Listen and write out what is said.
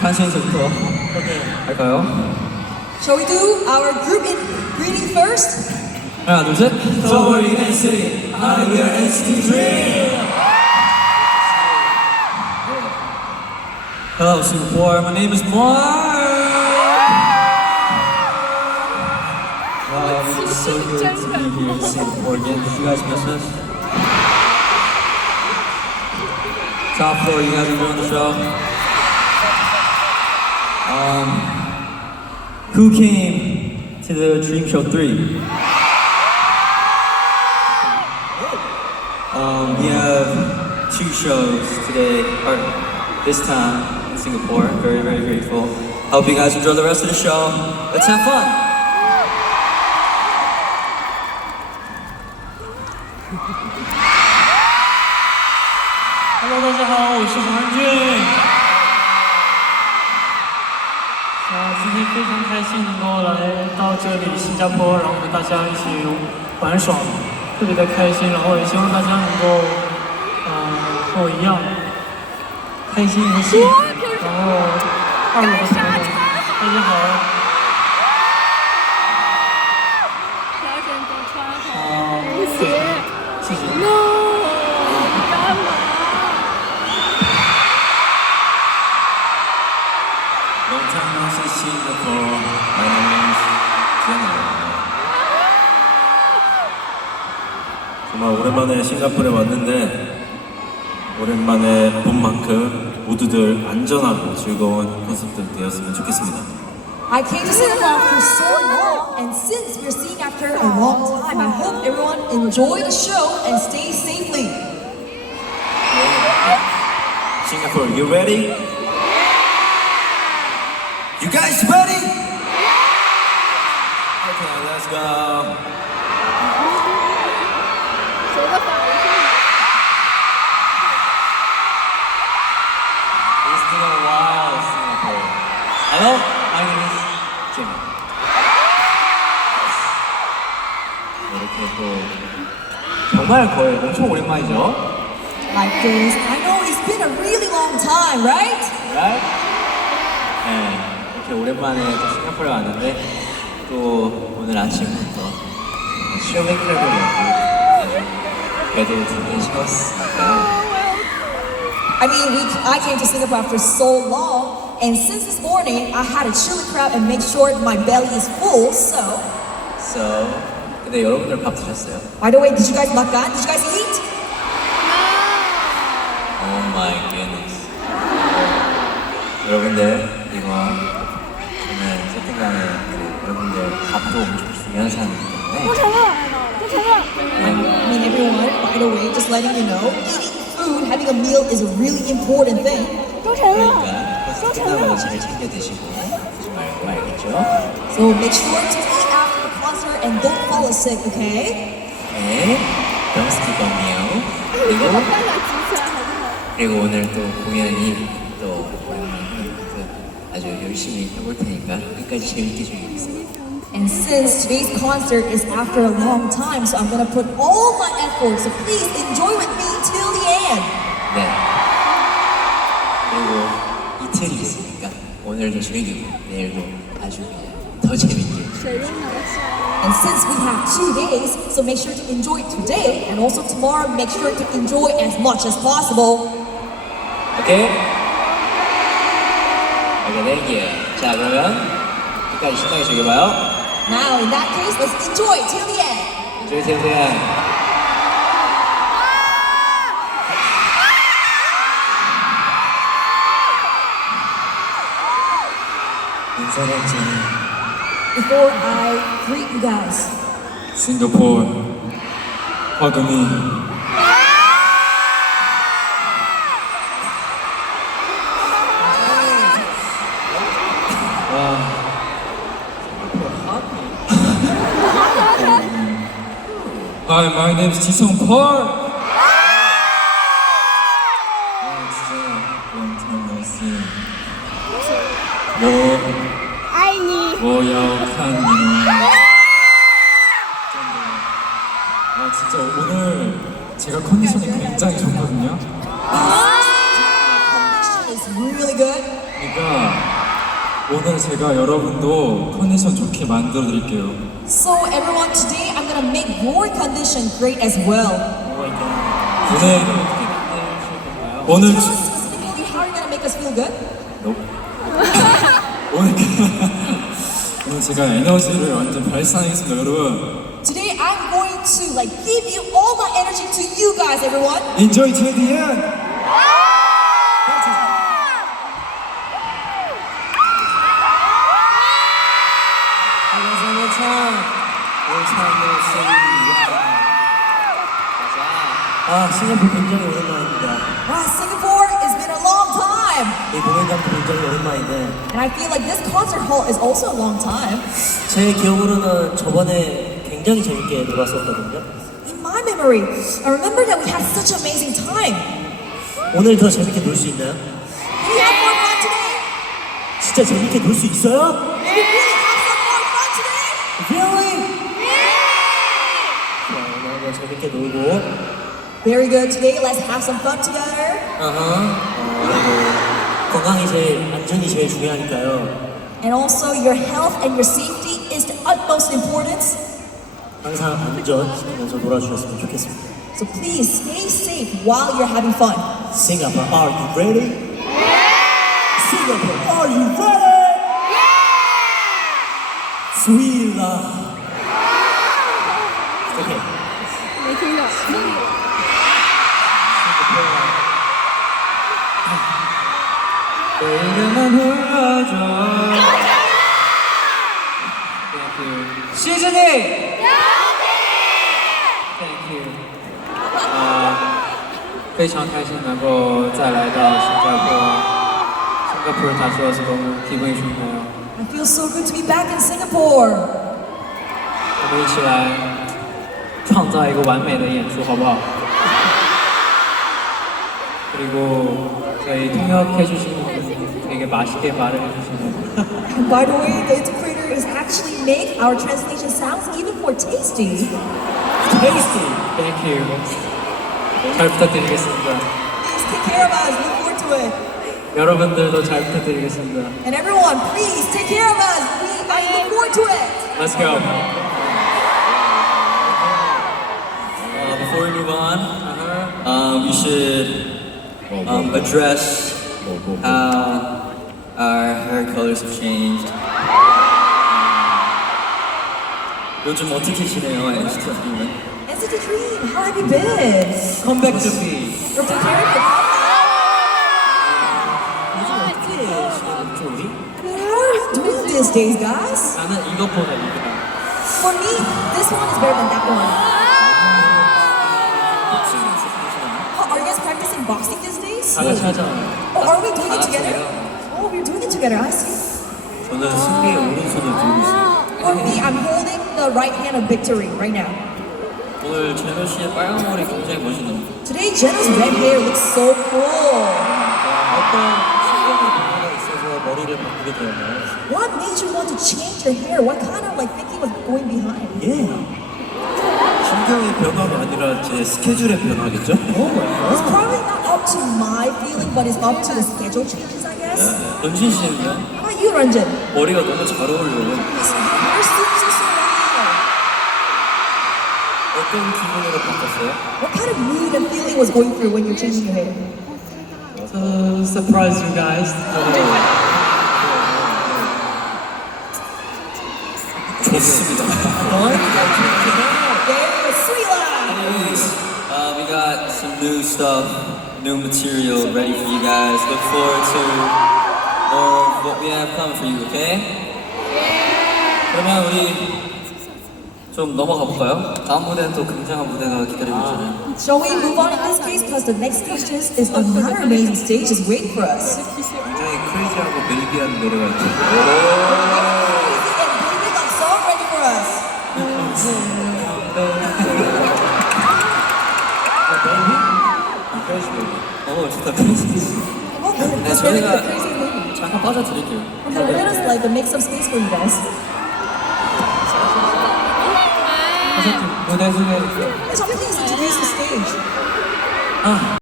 간신히서부터 할까요? Shall we do our group in greeting first? 하나, 둘, 셋. So we're in NCT. Hi, we are NCT Dream. Hello, Singapore. My name is Mark. Wow, it's so good to be here in Singapore again. Did you guys miss us? Top floor, you guys are doing the show. Um, who came to the Dream Show 3? Um, we have two shows today, or this time in Singapore. Very, very grateful. Hope you guys enjoy the rest of the show. Let's have fun. Hello，大家好，我是黄安俊。 今天非常开心能够来到这里新加坡，然后和大家一起玩耍，特别的开心。然后也希望大家能够，呃，和我一样开心和幸福。然后二楼的朋友，大家好。 오랜만에 싱가포르에 왔는데 오랜만에 본 만큼 모두들 안전하고 즐거운 콘서트 되었으면 좋겠습니다. I came to Singapore for so long, and since we're seeing after a long time, I hope everyone enjoy the show and stay safely. Singapore, you ready? You guys ready? Okay, let's go. 또 정말 거의 엄청 오랜만이죠? Like this, I know it's been a really long time, right? Right? 네, 이렇게 오랜만에 또 싱가포르에 왔는데 또 오늘 아침부터 쇼핑 클럽을 열고 그래도 두개 쉬었으니까 I mean, we, I came to Singapore for so long, and since this morning, I had a chili crab and make sure my belly is full. So, So, 근데 여러분들 밥 드셨어요? By the way, did you guys lock on? Did you guys eat? Oh my goodness. 여러분들 이거 저는 채팅방에 여러분들 밥도 엄청 중요한 사람이기 때문에 I mean, everyone, by the way, just letting you know, eating food, having a meal is a really important thing. 그러니까 버스 끝나고 잘 챙겨 드시고 정말 알겠죠? So make sure to and don't fall asleep, okay? 네, don't sleep on meal. 이거 그리고, 그리고 오늘 또 공연이 또 아주 열심히 해볼 테니까 끝까지 재밌게 즐기겠습니다. And since today's concert is after a long time, so I'm gonna put all my effort, so please enjoy with me till the end. 네. 그리고 이틀이 있으니까 오늘도 즐기고 내일도 아주 그냥 much community. And since we have two days, so make sure to enjoy today and also tomorrow, make sure to enjoy as much as possible. Okay? Okay, thank you. 자, 그러면 끝까지 신나게 즐겨봐요. Now, in that case, let's enjoy till the end. Enjoy till the end. 인사를 했지 before I greet you guys. Singapore, welcome me. Hi, my name is Jisung Park. 고약한 민호. 아 진짜 오늘 제가 컨디션이 굉장히 좋거든요. 그러니까 오늘 제가 여러분도 컨디션 좋게 만들어 드릴게요. So everyone, today I'm gonna make your condition great as well. 오늘 오늘 Tell us 주- specifically how you're gonna make us feel good. 오늘 제가 에너지를 완전 발산하겠습니다, 여러분. Today I'm going to like give you all my energy to you guys, everyone. Enjoy till the end. 아, 싱가포르 굉장히 오랜만입니다. A long time. 이 공연장도 굉장히 오랜만인데 And I feel like this concert hall is also a long time. 제 기억으로는 저번에 굉장히 재밌게 놀았었거든요. In my memory, I remember that we had such amazing time. 오늘 더 재밌게 놀 수 있나요? We have more fun today? 진짜 재밌게 놀 수 있어요? We really have some more fun today? Really? 자, 오늘 한번 재밌게 놀고 Very good. Today, let's have some fun together. 아하 어, 건강이 제일 안전이 제일 중요하니까요. And also, your health and your safety is the utmost importance. 항상 안전하면서 놀아주셨으면 좋겠습니다. So please stay safe while you're having fun. Singapore, are you ready? Singapore, are you ready? Sweet love. Okay. 没听 到。 내 이름만 불러줘. Thank you. 시즈니! Thank you. 啊，非常开心能够再来到新加坡。싱가포르 다시 와서 너무 기분이 좋네요. I feel so good to be back in Singapore. 我们一起来创造一个完美的演出，好不好？ 그리고 저희 통역해 주시는 분이 되게 맛있게 말을 해주시네요. And by the way, the interpreter is actually make our translation sounds even more tasty. Tasty. Thank you. 잘 부탁드리겠습니다. Please take care of us. Look forward to it. 여러분들도 잘 부탁드리겠습니다. And everyone, please take care of us. We, I look forward to it. Let's go. Uh, before we move on, uh, we should um, address how our hair colors have changed. 요즘 어떻게 지내요, NCT 드림은? NCT Dream, how have you been? Come back to me. You're preparing for 요즘 어떻게 지내고 있죠, 우리? How are you doing these days, guys? 나는 이것보다 이거다. For me, this one is better than that one. Oh, are you guys practicing boxing these days? 다 같이 하잖아요. Oh, are we doing it 다 together? 같이요. Oh, we're doing it together. I see. 저는 승리의 오른손을 들고 있어요. For me, I'm holding the right hand of victory right now. 오늘 제노 씨의 빨간 머리 굉장히 멋있는데. Today, Jenna's red hair looks so cool. 어떤 신경의 변화가 있어서 머리를 바꾸게 되었나요? What made you want to change your hair? What kind of like thinking was going behind? 예. 심경의 변화가 아니라 제 스케줄의 변화겠죠? It's probably not up to my feeling, but it's up to the schedule changes, I guess. 연신 씨는요? How about you, Ranjan? 머리가 너무 잘 어울려요. Yes, your hair suits you so well. 어떤 기분으로 바꿨어요? What kind of mood and feeling was going through when you're changing your hair? To surprise you guys. 좋습니다. There's Sweela! Anyways, uh, we got some new stuff, New material ready for you guys. Look forward to more of what we have coming for you, okay? 그러면 우리 좀 넘어가 볼까요? 다음 무대는 또 굉장한 무대가 기다리고 있잖아요. Shall we move on in this case? Because the next stages is another amazing stage just waiting for us. 굉장히 크레이지하고 멜비한 노래가 있죠. Oh, good. That's really good. Crazy baby. 잠깐 빠져드릴게요. Okay, we're gonna like make some space for you guys. 콘서트 무대 소개해주세요. So please introduce the stage.